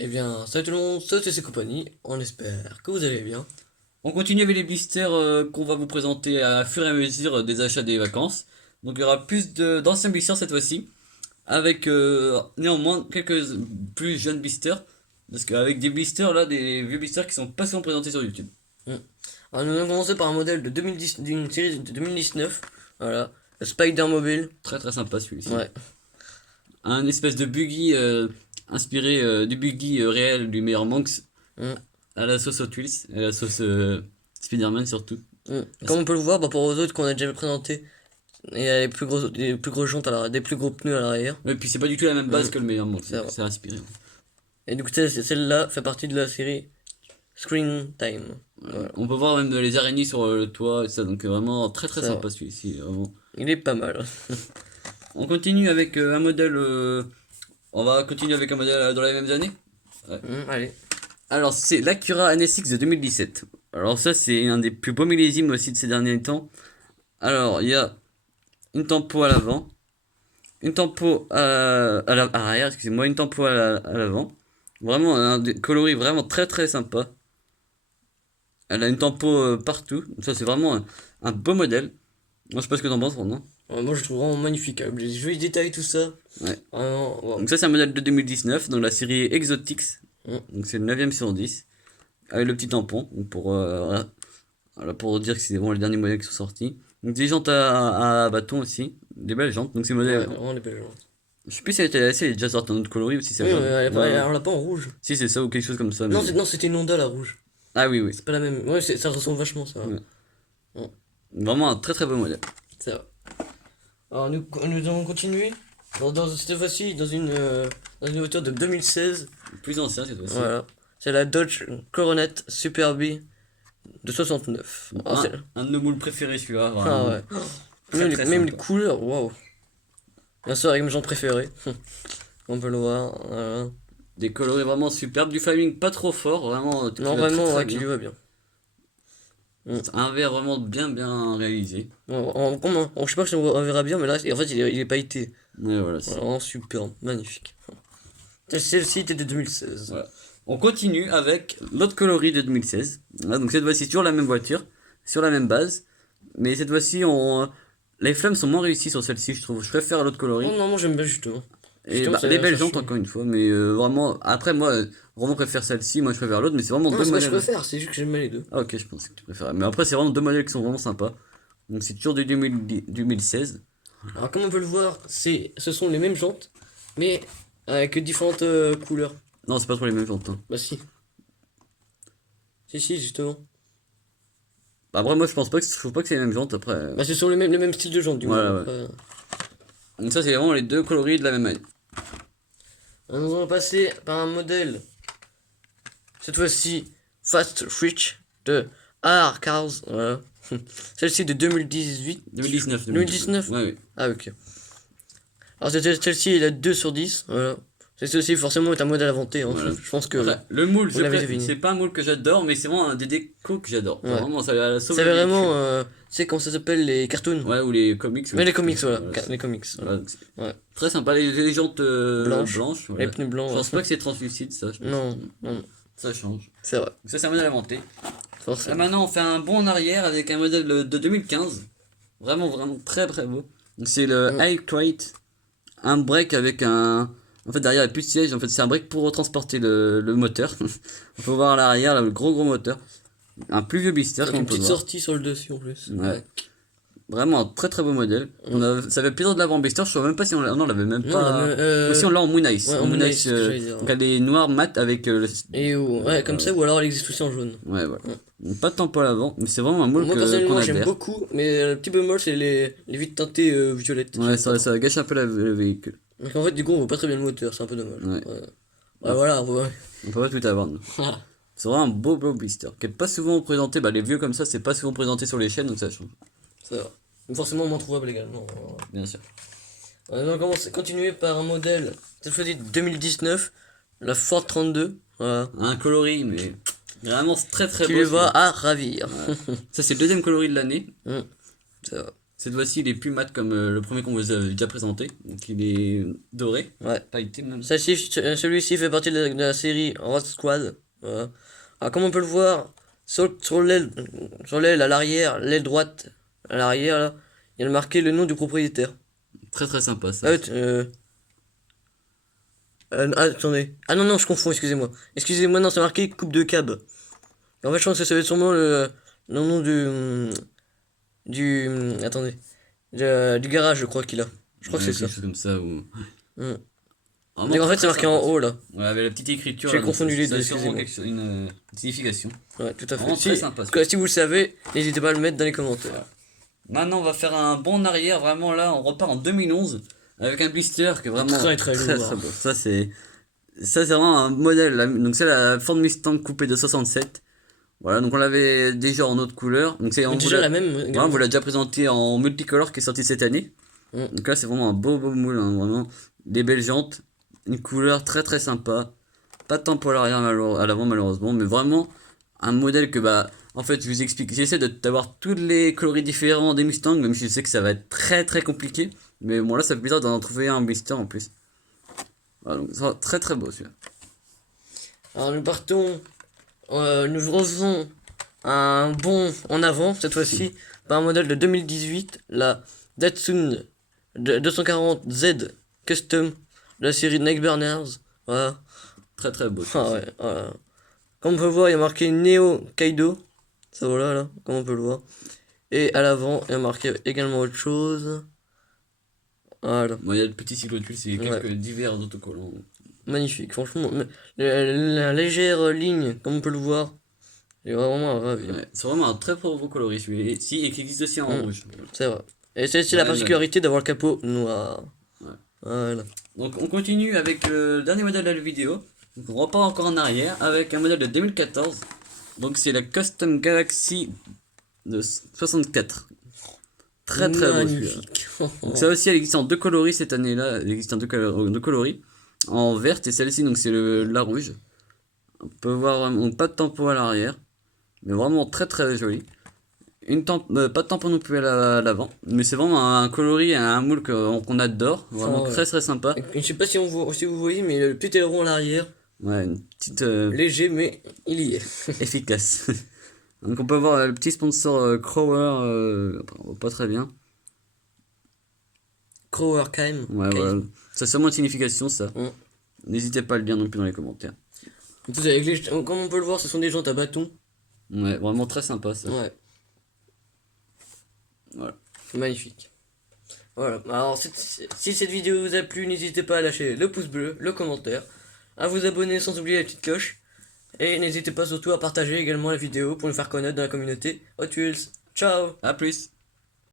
Eh bien, salut tout le monde, c'est ses compagnies, on espère que vous allez bien. On continue avec les blisters qu'on va vous présenter à fur et à mesure des achats des vacances. Donc il y aura plus d'anciens blisters cette fois-ci, avec néanmoins quelques plus jeunes blisters, parce qu'avec des blisters là, des vieux blisters qui sont pas souvent présentés sur YouTube. Hmm. Alors, nous allons commencer par un modèle de 2010, d'une série de 2019, voilà, le Spider Mobile. Très très sympa celui-ci. Ouais. Un espèce de buggy inspiré du buggy réel du meilleur Monks Hmm. à la sauce Hot Wheels, à la sauce Spider-Man surtout. Hmm. Comme on peut le voir, par rapport aux autres qu'on a déjà présentés, il y a des plus grosses jantes à l'arrière, des plus gros pneus à l'arrière. Et puis c'est pas du tout la même Hmm. base que le meilleur Monks, C'est vrai. c'est inspiré. Et du coup, celle-là fait partie de la série Screen Time. Voilà, On peut voir même les araignées sur le toit et ça, donc vraiment très très c'est vrai. sympa celui-ci. Vraiment. Il est pas mal. On continue avec un modèle. On va continuer avec un modèle dans les mêmes années. Ouais. Allez. Alors c'est l'Acura NSX de 2017. Alors ça c'est un des plus beaux millésimes aussi de ces derniers temps. Alors il y a une tempo à l'avant, une tempo à l'arrière, excusez-moi, une tempo à l'avant. Vraiment un coloris vraiment très très sympa. Elle a une tempo partout. Ça c'est vraiment un beau modèle. Moi je sais pas ce que t'en penses, non? Moi, je le trouve vraiment magnifique, avec les jolis détails, tout ça. Ouais. Vraiment, wow. Donc ça c'est un modèle de 2019 dans la série Exotics. Hmm. Donc c'est le 9ème sur 10. Avec le petit tampon. Donc voilà, pour dire que c'est vraiment les derniers modèles qui sont sortis. Donc des jantes à bâton aussi. Des belles jantes. Donc c'est Ouais, modèle. vraiment des belles jantes. Je sais plus si elle est déjà sortie en autre coloris ou si c'est Oui, ça. mais Ouais. on l'a pas en rouge. Si c'est ça ou quelque chose comme ça. Non, Mais... non, c'était une Honda la rouge. Ah oui, oui. C'est pas la même. Ouais, ça ressemble vachement, ça. Ouais. Bon, Vraiment un très très beau modèle. ça va. Alors, nous allons continuer. Cette fois-ci, dans une voiture de 2016. Plus ancien cette fois-ci. Voilà. C'est la Dodge Coronet Super B de 69. Alors, Un de nos moules préférés celui-là. ah Vraiment. ouais. Très très Même les sympa. couleurs, waouh. Bien sûr, avec mes gens préférés. On peut le voir. Voilà. Des coloris vraiment superbes. Du flaming pas trop fort. Vraiment qui Non, va très vraiment, très ouais, qui bien. lui va bien. Mm. Un verre vraiment bien bien réalisé. Je sais pas si on verra bien, mais là, en fait, il est pailleté. Ouais, voilà. Vraiment super, magnifique. Celle-ci était de 2016. Voilà. On continue avec l'autre coloris de 2016. Voilà, donc cette fois-ci toujours la même voiture, sur la même base. Mais cette fois-ci, les flammes sont moins réussies sur celle-ci, je trouve. Je préfère l'autre coloris. Non, non, moi j'aime bien justement. Et Justement, des belles ça jantes change. encore une fois. Mais vraiment, après moi, vraiment préfère celle-ci. Moi je préfère l'autre. Mais c'est vraiment Non, deux c'est pas que je modèles. préfère, c'est juste que j'aime bien les deux. Ah ok, je pensais que tu préférais. Mais après, c'est vraiment deux modèles qui sont vraiment sympas. Donc c'est toujours du 2016. Alors, comme on peut le voir, ce sont les mêmes jantes, mais avec différentes couleurs. Non, c'est pas trop les mêmes jantes, hein. Bah, si. Si, justement. Bah, après, moi je pense pas que, je trouve pas que c'est les mêmes jantes. Après, Bah, ce sont les mêmes styles de jantes, du voilà, moins. ouais. Donc ça, c'est vraiment les deux coloris de la même année. Nous allons passer par un modèle, cette fois-ci, Fast Rich de AR Cars. Voilà. Celle-ci de 2018. 2019. 2019. Ouais, ouais. Ah, ok. Alors, celle-ci, elle a 2 sur 10. Voilà. Celle-ci, forcément, est un modèle inventé. Hein. Voilà. Je pense que Après, le moule, vous l'avez deviné. c'est pas un moule que j'adore, mais c'est vraiment un des décos que j'adore. Ouais. Vraiment, ça sauve C'est le véhicule. vraiment, c'est comment ça s'appelle, les cartoons. Ouais, ou les comics. Mais les comics, voilà. Voilà, Les comics. voilà, donc Ouais. très sympa. Les jantes Blanches. blanches. Les Voilà. pneus Je blancs. pense pas que c'est translucide, ça. Je pense. Non, non, Ça change. c'est vrai. Donc ça, c'est un modèle inventé. Là, Forcément. maintenant, on fait un bond en arrière avec un modèle de 2015. Vraiment, vraiment très très beau. Donc c'est le Mm. High Crate. Un break avec un. En fait, derrière, il n'y a plus de siège. En fait, c'est un break pour transporter le moteur. On peut voir à l'arrière, là, le gros gros moteur. Un plus vieux blister, Avec comme une on peut le petite voir. sortie sur le dessus en plus. Ouais. Vraiment un très très beau modèle. Ça fait plaisir de l'avoir en blister. Je sais même pas si on l'a. Non, on l'avait même Non, pas. Si on l'a en Moon Ice. ouais, En en Moon Moon Ice, Ice, c'est ce que j'allais dire. donc elle est noire mat avec Ouais, comme ça, ou alors elle existe aussi en jaune. Ouais, voilà. Donc, pas de tempo à l'avant, mais c'est vraiment un moule Moi, qu'on personnellement, j'aime adhère. beaucoup, mais le petit bémol, c'est les vitres teintées violettes. Ouais, ça gâche un peu le véhicule. Donc en fait, du coup, on voit pas très bien le moteur, c'est un peu dommage. Ouais. Ouais, voilà, ouais. On peut pas tout avoir, nous. C'est vraiment un beau beau blister. Qui est pas souvent présenté. Bah, les vieux comme ça, c'est pas souvent présenté sur les chaînes, donc ça change. Ça va. Mais forcément, moins trouvable également. Bien sûr. On va continuer par un modèle, cette fois-ci 2019, la Ford 32. Voilà. Un coloris, mais vraiment très très Qui beau. les va celui-là. à ravir. Ça, c'est le deuxième coloris de l'année. Ça va. Cette fois-ci, il est plus mat comme le premier qu'on vous a déjà présenté. Donc il est doré. Ouais. Pailleté même. Celui-ci fait partie de la série Rot Squad. Voilà. Alors, comme on peut le voir, sur l'aile à l'arrière, l'aile droite à l'arrière, là, il y a marqué le nom du propriétaire. Très très sympa ça. Ah, ouais, attendez. Ah non, non, je confonds, excusez-moi. Excusez-moi, non, c'est marqué coupe de cab. En fait, je pense que ça va être sûrement le nom attendez. Du garage, je crois qu'il a. Je crois que Ouais, c'est ça. quelque chose comme ça. Ou... Mm. Vraiment Donc en très, fait, c'est très marqué en sympa. haut, là. Ouais, avec la petite écriture. J'ai là, donc confondu les deux, ça a sûrement excusez-moi. une signification. Ouais, tout à fait. Vraiment très sympa, Si vous le savez, n'hésitez pas à le mettre dans les commentaires. Maintenant, on va faire un bond en arrière. Vraiment, là, on repart en 2011 avec un blister qui est vraiment Très, très lourd. beau. Ça, c'est vraiment un modèle. Donc, c'est la Ford Mustang coupée de 67. Voilà, donc on l'avait déjà en autre couleur. Donc, c'est Mais on déjà vous la même. voilà, on vous l'a déjà présenté en multicolore qui est sorti cette année. Mm. Donc là, c'est vraiment un beau moule. Hein, vraiment, des belles jantes. Une couleur très très sympa. Pas de tempo à l'arrière, à l'avant, malheureusement. Mais vraiment, un modèle que, bah, en fait, je vous explique. J'essaie d'avoir tous les coloris différents des Mustangs, même si je sais que ça va être très très compliqué. Mais bon, là, ça fait bizarre d'en trouver un blister en plus. Voilà, donc ça va très très beau celui-là. Alors nous partons. Nous refaisons un bond en avant, cette fois-ci, par un modèle de 2018, la Datsun 240Z Custom de la série Neck Burners. Voilà. Très très beau. Ah ouais, voilà. Comme on peut le voir, il y a marqué Neo Kaido. Ça voilà, là, comme on peut le voir. Et à l'avant, il y a marqué également autre chose. Voilà. Bon, il y a le petit cyclotule, c'est quelques divers autocollants. Magnifique, franchement. La légère ligne, comme on peut le voir, est vraiment ravi. Ouais, c'est vraiment un très beau coloris celui-ci et qui existe aussi en rouge. C'est vrai. Et c'est la particularité d'avoir le capot noir. Ouais. Voilà. Donc on continue avec le dernier modèle de la vidéo. Donc on repart encore en arrière avec un modèle de 2014. Donc c'est la Custom Galaxy de 64. Très très beau celui-là. Magnifique. Donc ça aussi elle existe en deux coloris cette année-là. Elle existe en deux coloris. En verte et celle-ci donc c'est la rouge. On peut voir donc, pas de tampon à l'arrière. Mais vraiment très très joli. Pas de tampon non plus à l'avant. Mais c'est vraiment un coloris et un moule qu'on adore. Vraiment Oh, ouais. très très sympa. Je sais pas si si vous voyez, mais le petit aileron à l'arrière, Ouais, une petite léger, mais il y est. efficace. Donc on peut voir le petit sponsor Crower, on voit pas très bien. Crower Kime. Ouais, voilà. Ça a sûrement une signification ça. Mm. N'hésitez pas à le dire non plus dans les commentaires. En plus, avec comme on peut le voir, ce sont des jantes à bâton. Ouais, vraiment très sympa ça. Ouais. Voilà. Magnifique. Voilà. Alors, si cette vidéo vous a plu, n'hésitez pas à lâcher le pouce bleu, le commentaire, à vous abonner sans oublier la petite cloche. Et n'hésitez pas surtout à partager également la vidéo pour nous faire connaître dans la communauté Hot Wheels. Ciao! À plus.